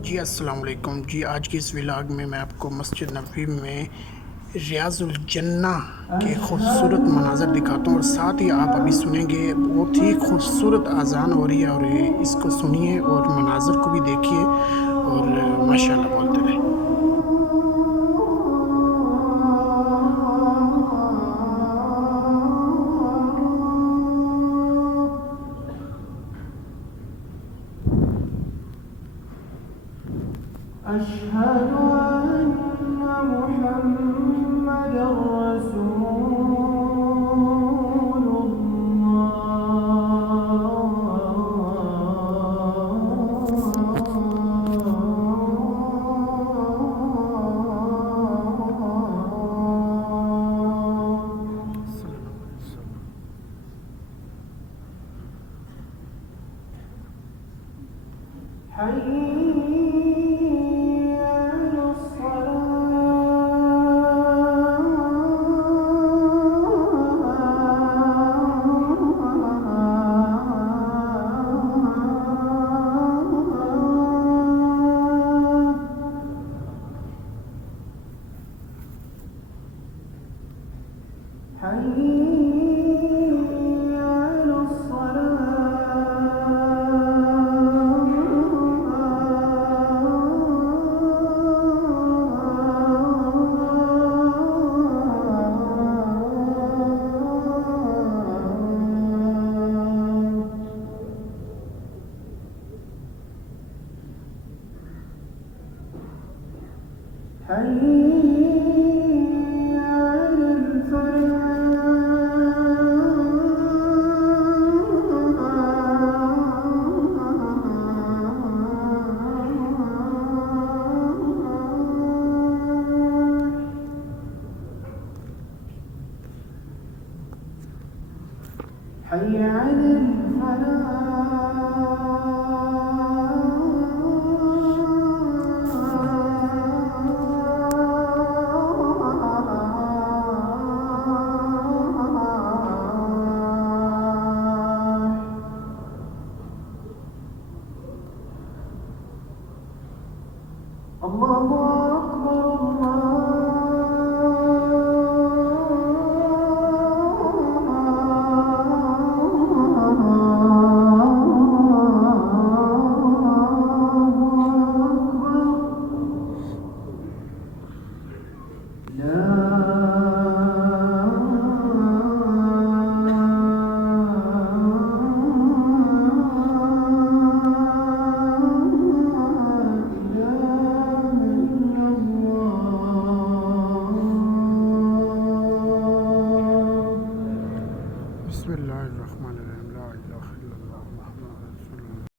जी अस्सलाम वालेकुम जी। आज की इस व्लॉग में मैं आपको मस्जिद नबवी में रियाजुल जन्ना के खूबसूरत मनाज़र दिखाता हूँ और साथ ही आप अभी सुनेंगे बहुत ही खूबसूरत अज़ान हो रही है और इसको सुनिए और मनाज़र को भी देखिए और माशाल्लाह बोलते रहें। أشهد أن محمد رسول الله. حي على الصلاة. حي على الصلاة. حي على الفلاح. حي على الفلاح. الله أكبر. الله أكبر. لا إله إلا الله. बिस्मिल्लाहिर्रहमानिर्रहीम ला इलाहा इल्लल्लाह मुहम्मदुर रसूलुल्लाह